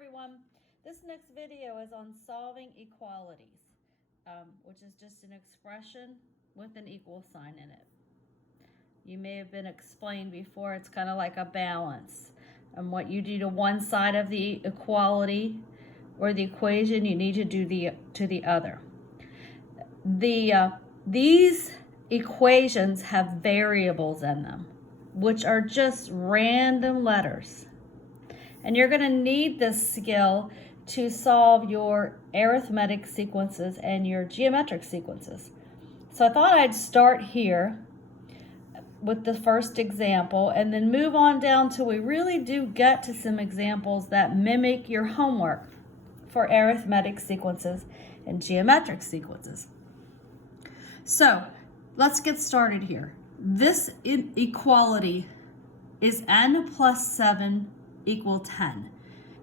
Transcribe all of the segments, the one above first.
everyone. This next video is on solving equalities, which is just an expression with an equal sign in it. You may have been explained before, it's kind of like a balance. And what you do to one side of the equality or the equation, you need to do to the other. These equations have variables in them, which are just random letters. And you're going to need this skill to solve your arithmetic sequences and your geometric sequences. So I thought I'd start here with the first example and then move on down till we really do get to some examples that mimic your homework for arithmetic sequences and geometric sequences. So let's get started here. This equality is n plus 7 equal 10.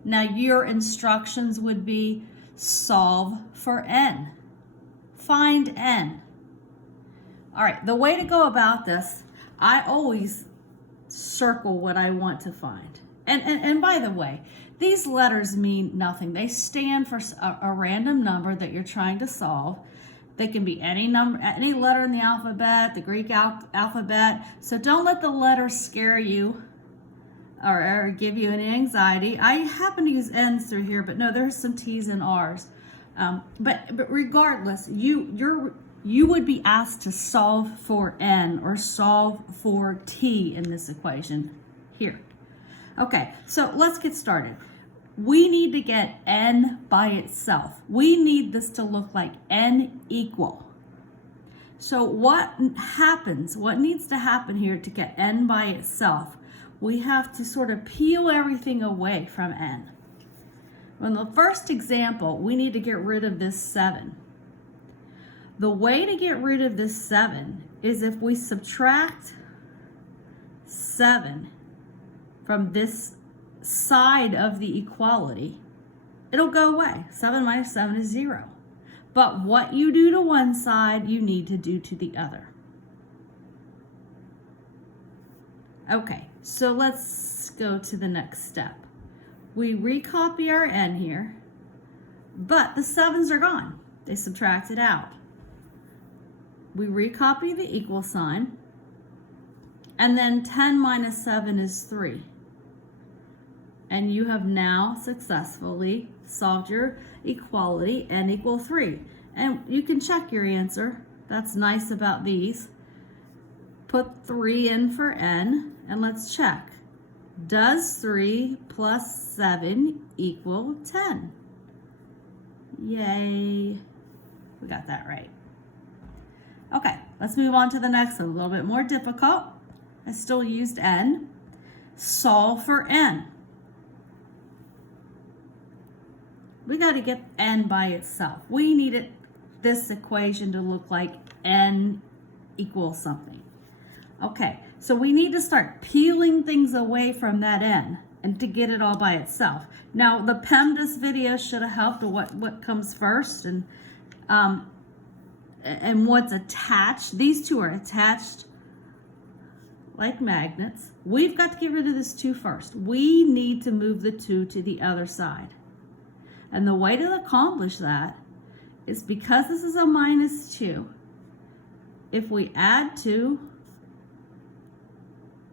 Now your instructions would be solve for n. Find n. All right, the way to go about this, I always circle what I want to find. And by the way, these letters mean nothing. They stand for a random number that you're trying to solve. They can be any number, any letter in the alphabet, the Greek alphabet. So don't let the letters scare you or give you any anxiety. I happen to use N's through here, but no, there's some T's and R's. But regardless, you would be asked to solve for N or solve for T in this equation here. Okay, so let's get started. We need to get N by itself. We need this to look like N equal. So what needs to happen here to get N by itself? We have to sort of peel everything away from N. In the first example, we need to get rid of this 7. The way to get rid of this 7 is if we subtract 7 from this side of the equality, it'll go away. 7 minus 7 is 0. But what you do to one side, you need to do to the other. Okay, so let's go to the next step. We recopy our n here, but the 7's are gone. They subtracted out. We recopy the equal sign, and then 10 minus 7 is 3. And you have now successfully solved your equality, n equal 3. And you can check your answer. That's nice about these. Put 3 in for n, and let's check. Does 3 plus 7 equal 10? Yay. We got that right. Okay, let's move on to the next one. A little bit more difficult. I still used n. Solve for n. We got to get n by itself. We needed this equation to look like n equals something. Okay, so we need to start peeling things away from that n and to get it all by itself. Now, the PEMDAS video should have helped with what comes first and what's attached. These two are attached like magnets. We've got to get rid of this 2 first. We need to move the 2 to the other side. And the way to accomplish that is because this is a minus 2, if we add 2,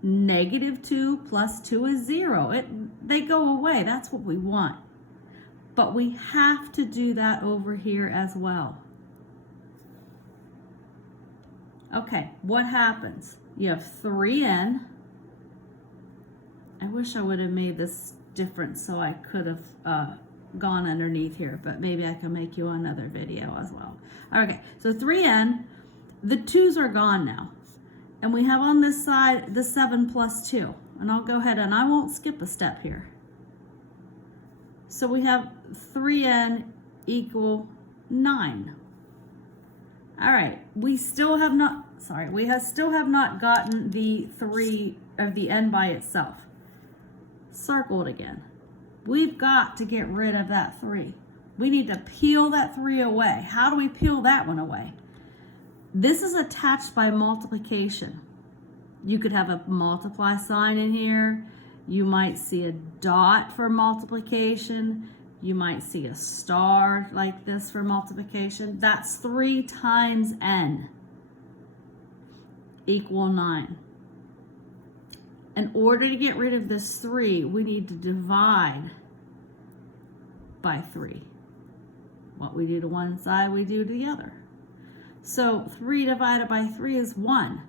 negative 2 plus 2 is 0. They go away. That's what we want. But we have to do that over here as well. Okay, what happens? You have 3n. I wish I would have made this different so I could have gone underneath here, but maybe I can make you another video as well. Okay, so 3n, the 2's are gone now. And we have on this side the 7 plus 2. And I'll go ahead and I won't skip a step here. So we have 3n equal 9. All right, we still have not gotten the 3 of the n by itself. Circle it again. We've got to get rid of that 3. We need to peel that 3 away. How do we peel that one away? This is attached by multiplication. You could have a multiply sign in here. You might see a dot for multiplication. You might see a star like this for multiplication. That's 3 times n equal 9. In order to get rid of this 3, we need to divide by 3. What we do to one side, we do to the other. So 3 divided by 3 is 1.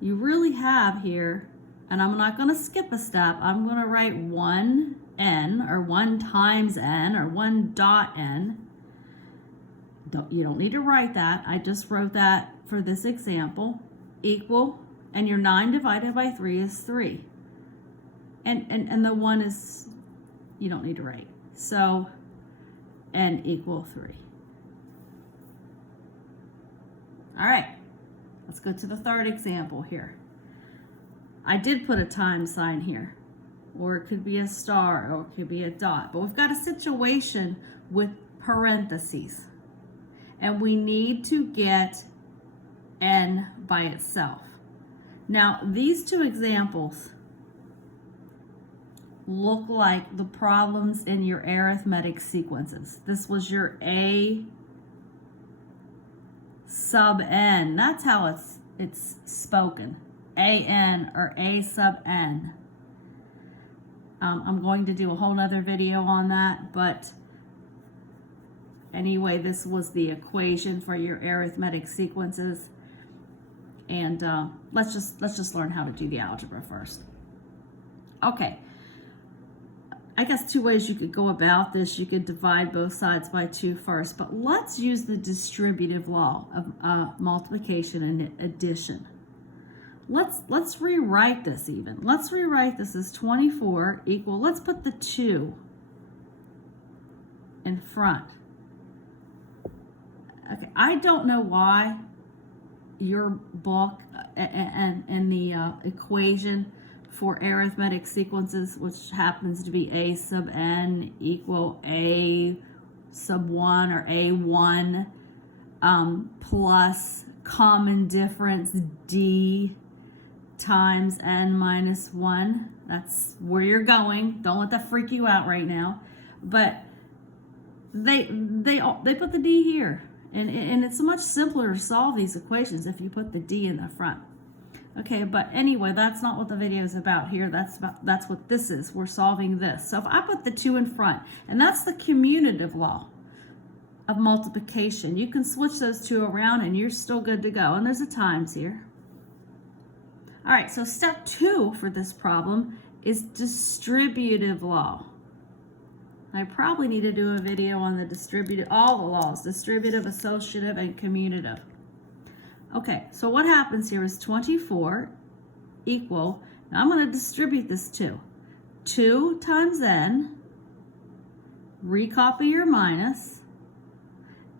You really have here, and I'm not going to skip a step, I'm going to write 1n, or 1 times n, or 1 dot n. You don't need to write that. I just wrote that for this example. Equal, and your 9 divided by 3 is 3. And the 1 is, you don't need to write. So n equal 3. All right, let's go to the third example here. I did put a times sign here, or it could be a star, or it could be a dot, but we've got a situation with parentheses, and we need to get n by itself. Now, these two examples look like the problems in your arithmetic sequences. This was your A sub n. That's how it's spoken. A-N or A sub n. I'm going to do a whole nother video on that, but anyway, this was the equation for your arithmetic sequences. And let's just learn how to do the algebra first. Okay. I guess 2 ways you could go about this. You could divide both sides by 2 first, but let's use the distributive law of multiplication and addition. Let's rewrite this even. Let's rewrite this as 24 equal, let's put the 2 in front. Okay, I don't know why your book and the equation for arithmetic sequences, which happens to be A sub n equal A sub 1 or A1 plus common difference D times n minus 1. That's where you're going. Don't let that freak you out right now. But they put the D here. And it's much simpler to solve these equations if you put the D in the front. Okay, but anyway, that's not what the video is about here. That's what this is. We're solving this. So if I put the 2 in front, and that's the commutative law of multiplication, you can switch those 2 around and you're still good to go. And there's a times here. All right, so step 2 for this problem is distributive law. I probably need to do a video on the all the laws, distributive, associative, and commutative. Okay, so what happens here is 24 equal, now I'm going to distribute this 2 times n, recopy your minus,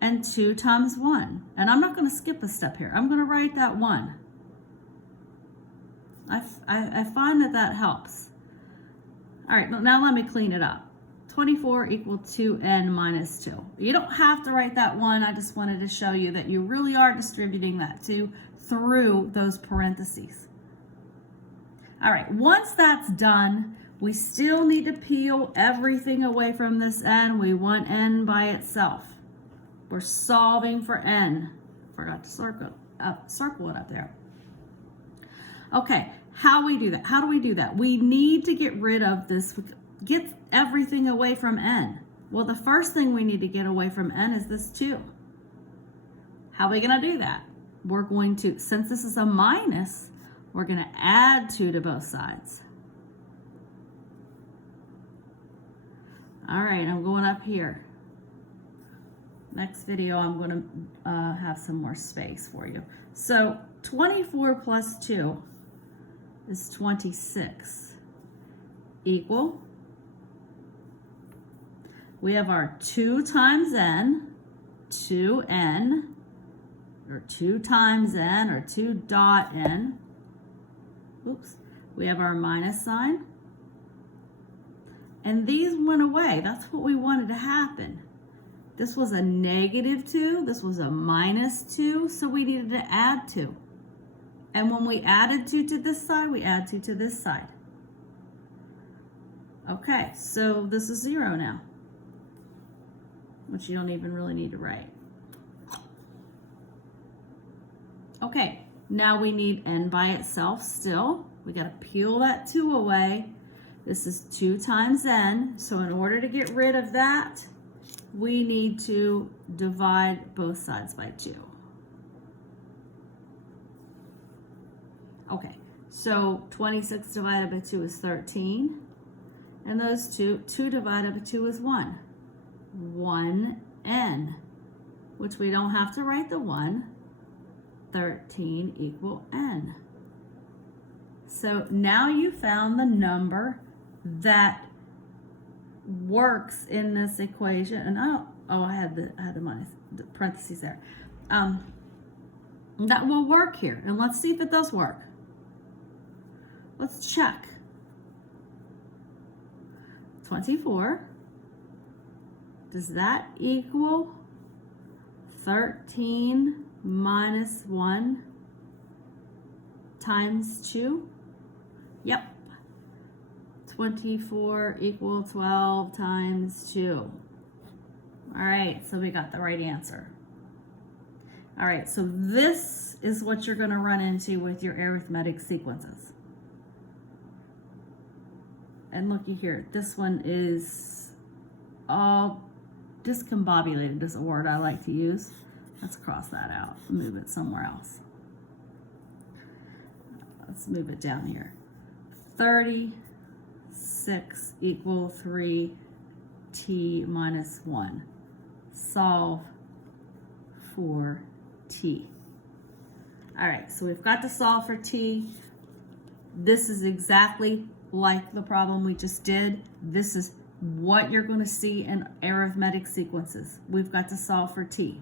and 2 times 1. And I'm not going to skip a step here. I'm going to write that 1. I find that helps. All right, now let me clean it up. 24 equal 2n minus 2. You don't have to write that 1. I just wanted to show you that you really are distributing that 2 through those parentheses. All right, once that's done, we still need to peel everything away from this n. We want n by itself. We're solving for n. Forgot to circle it up there. Okay, how we do that? How do we do that? We need to get rid of this, get everything away from n. Well, the first thing we need to get away from n is this 2. How are we going to do that? We're going to, since this is a minus, we're going to add 2 to both sides. All right, I'm going up here. Next video, I'm going to have some more space for you. So 24 plus 2 is 26 equal. We have our 2 times n, 2n, or 2 times n, or 2 dot n. Oops. We have our minus sign. And these went away. That's what we wanted to happen. This was a negative 2. This was a minus 2. So we needed to add 2. And when we added 2 to this side, we add 2 to this side. Okay, so this is 0 now, which you don't even really need to write. Okay, now we need n by itself still. We got to peel that 2 away. This is 2 times n, so in order to get rid of that, we need to divide both sides by 2. Okay, so 26 divided by 2 is 13. And those 2 divided by 2 is 1. 1n, which we don't have to write the 1. 13 equal n. So now you found the number that works in this equation. And I had the minus, the parentheses there. That will work here. And let's see if it does work. Let's check. 24. Does that equal 13 minus 1 times 2? Yep. 24 equal 12 times 2. All right, so we got the right answer. All right, so this is what you're going to run into with your arithmetic sequences. And looky here, this one is all discombobulated is a word I like to use. Let's cross that out, move it somewhere else. Let's move it down here. 36 equal 3t minus 1. Solve for t. All right, so we've got to solve for t. This is exactly like the problem we just did. This is what you're going to see in arithmetic sequences. We've got to solve for t.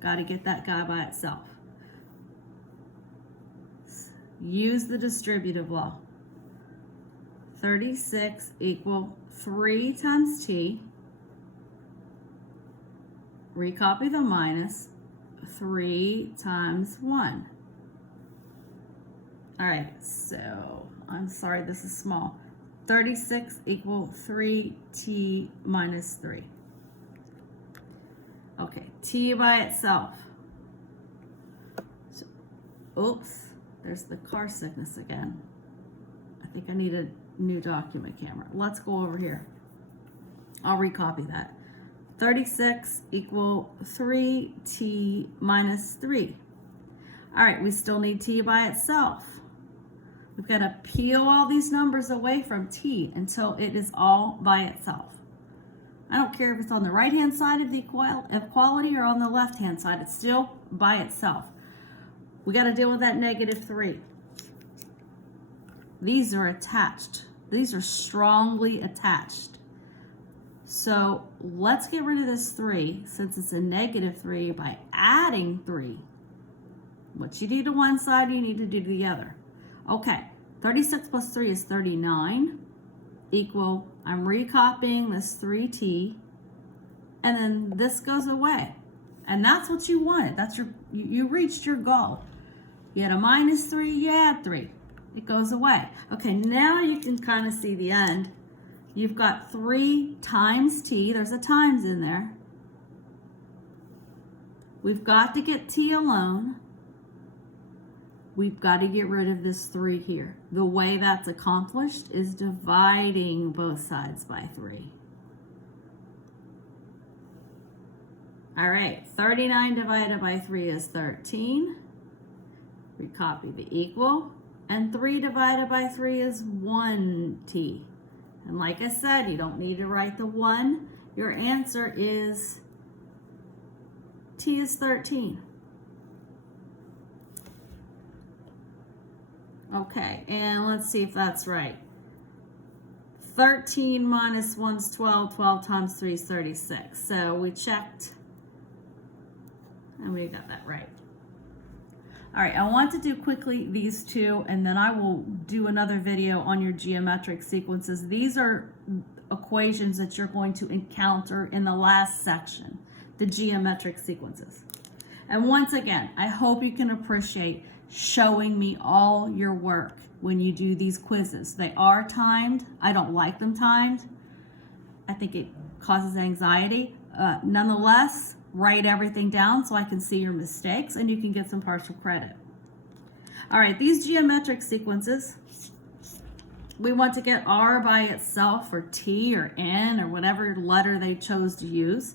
Got to get that guy by itself. Use the distributive law. 36 equal 3 times t. Recopy the minus. 3 times 1. All right, so I'm sorry, this is small. 36 equal 3t minus 3. Okay, t by itself. So, oops, there's the car sickness again. I think I need a new document camera. Let's go over here. I'll recopy that. 36 equal 3t minus 3. All right, we still need t by itself. We've got to peel all these numbers away from t until it is all by itself. I don't care if it's on the right-hand side of the equality or on the left-hand side. It's still by itself. We got to deal with that -3. These are attached. These are strongly attached. So let's get rid of this 3 since it's a -3 by adding 3. What you do to one side, you need to do to the other. Okay, 36 plus 3 is 39 equal, I'm recopying this 3t, and then this goes away. And that's what you wanted. That's you reached your goal. You had a -3, you add 3. It goes away. Okay, now you can kind of see the end. You've got 3 times t. There's a times in there. We've got to get t alone. We've got to get rid of this 3 here. The way that's accomplished is dividing both sides by 3. All right, 39 divided by 3 is 13. We copy the equal. And 3 divided by 3 is 1t. And like I said, you don't need to write the 1. Your answer is t is 13. Okay, and let's see if that's right. 13 minus 1 is 12. 12 times 3 is 36. So we checked, and we got that right. All right, I want to do quickly these two, and then I will do another video on your geometric sequences. These are equations that you're going to encounter in the last section, the geometric sequences. And once again, I hope you can appreciate showing me all your work when you do these quizzes. They are timed. I don't like them timed. I think it causes anxiety. Nonetheless, write everything down so I can see your mistakes and you can get some partial credit. All right, these geometric sequences, we want to get R by itself or T or N or whatever letter they chose to use.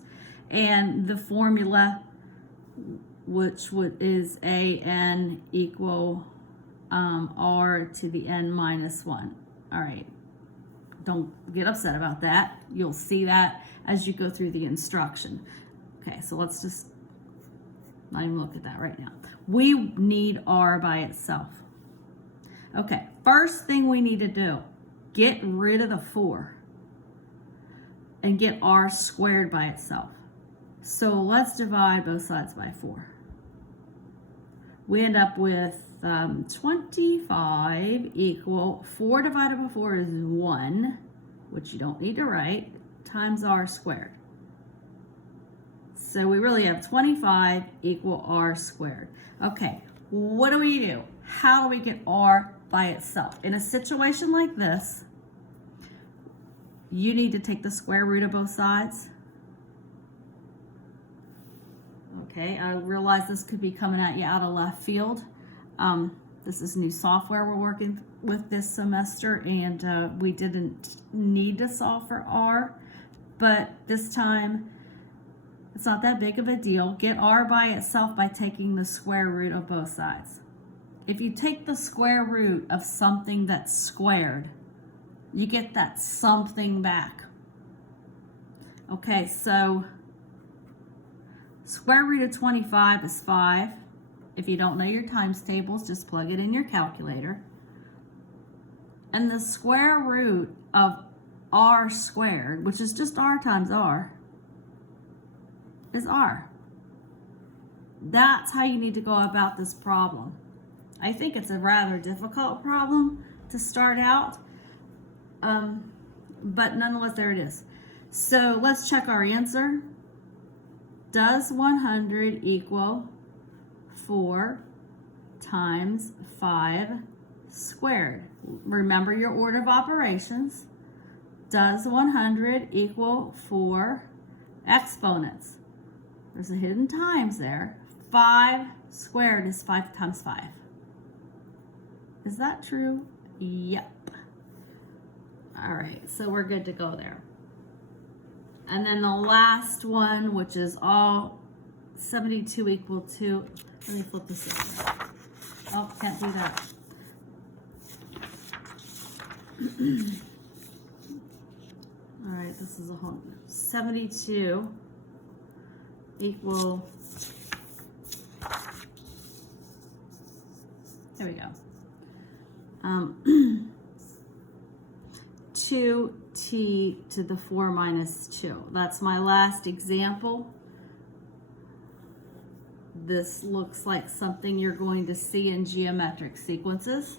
And the formula, which is AN equal R to the N minus 1. All right, don't get upset about that. You'll see that as you go through the instruction. Okay, so let's just not even look at that right now. We need R by itself. Okay, first thing we need to do, get rid of the 4 and get R squared by itself. So let's divide both sides by 4. We end up with 25 equal 4 divided by 4 is 1, which you don't need to write, times R squared. So we really have 25 equal R squared. Okay, what do? How do we get R by itself? In a situation like this, you need to take the square root of both sides. Okay, I realize this could be coming at you out of left field. This is new software we're working with this semester, and we didn't need to solve for R, but this time it's not that big of a deal. Get R by itself by taking the square root of both sides. If you take the square root of something that's squared, you get that something back. Okay, so square root of 25 is 5. If you don't know your times tables, just plug it in your calculator. And the square root of R squared, which is just R times R, is R. That's how you need to go about this problem. I think it's a rather difficult problem to start out, but nonetheless, there it is. So let's check our answer. Does 100 equal 4 times 5 squared? Remember your order of operations. Does 100 equal 4 exponents? There's a hidden times there. 5 squared is 5 times 5. Is that true? Yep. All right, so we're good to go there. And then the last one, which is all 72 equal 2. Let me flip this over. Oh, can't do that. All right, this is a whole 72 equal, there we go, 2t to the 4 minus 2. That's my last example. This looks like something you're going to see in geometric sequences.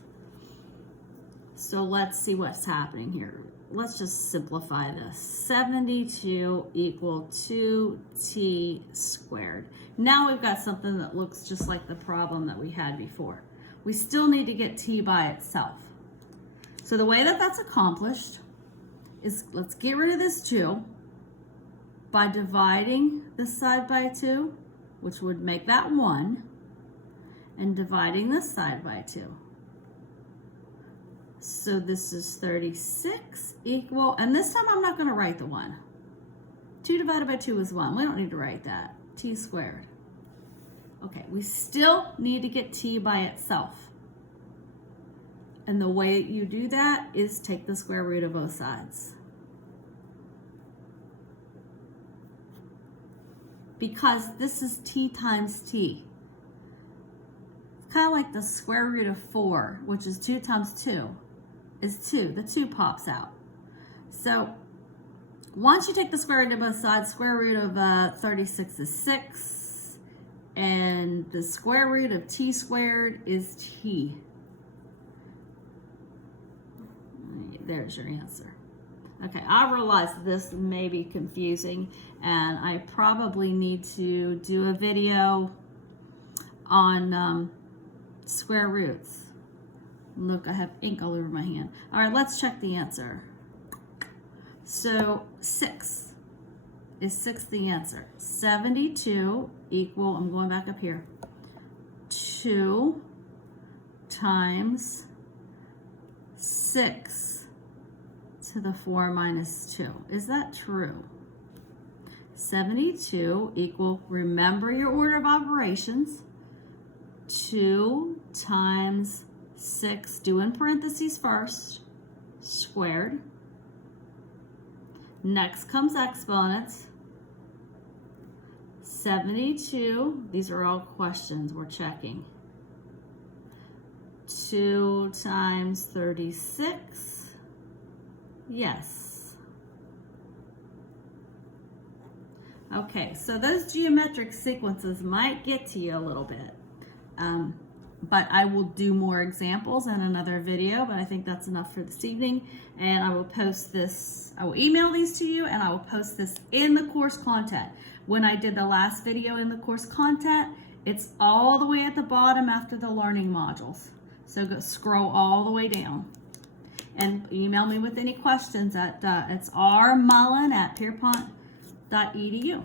So let's see what's happening here. Let's just simplify this. 72 equal 2t squared. Now we've got something that looks just like the problem that we had before. We still need to get t by itself. So the way that that's accomplished is, let's get rid of this 2 by dividing this side by 2, which would make that 1, and dividing this side by 2. So this is 36 equal, and this time I'm not going to write the 1. 2 divided by 2 is 1. We don't need to write that. T squared. Okay, we still need to get t by itself. And the way you do that is take the square root of both sides. Because this is t times t. It's kind of like the square root of 4, which is 2 times 2, is 2. The 2 pops out. So once you take the square root of both sides, square root of 36 is 6. And the square root of t squared is t. There's your answer. Okay, I realize this may be confusing, and I probably need to do a video on square roots. Look, I have ink all over my hand. All right, let's check the answer. So 6. Is 6 the answer? 72 equal, I'm going back up here, 2 times 6 to the 4 minus 2. Is that true? 72 equal, remember your order of operations, 2 times 6, do in parentheses first, squared. Next comes exponents. 72, these are all questions we're checking. 2 times 36, yes. Okay, so those geometric sequences might get to you a little bit. But I will do more examples in another video, but I think that's enough for this evening. And I will post this, I will email these to you, and I will post this in the course content. When I did the last video in the course content, it's all the way at the bottom after the learning modules. So go scroll all the way down. And email me with any questions at it's rmullen@pierpont.edu.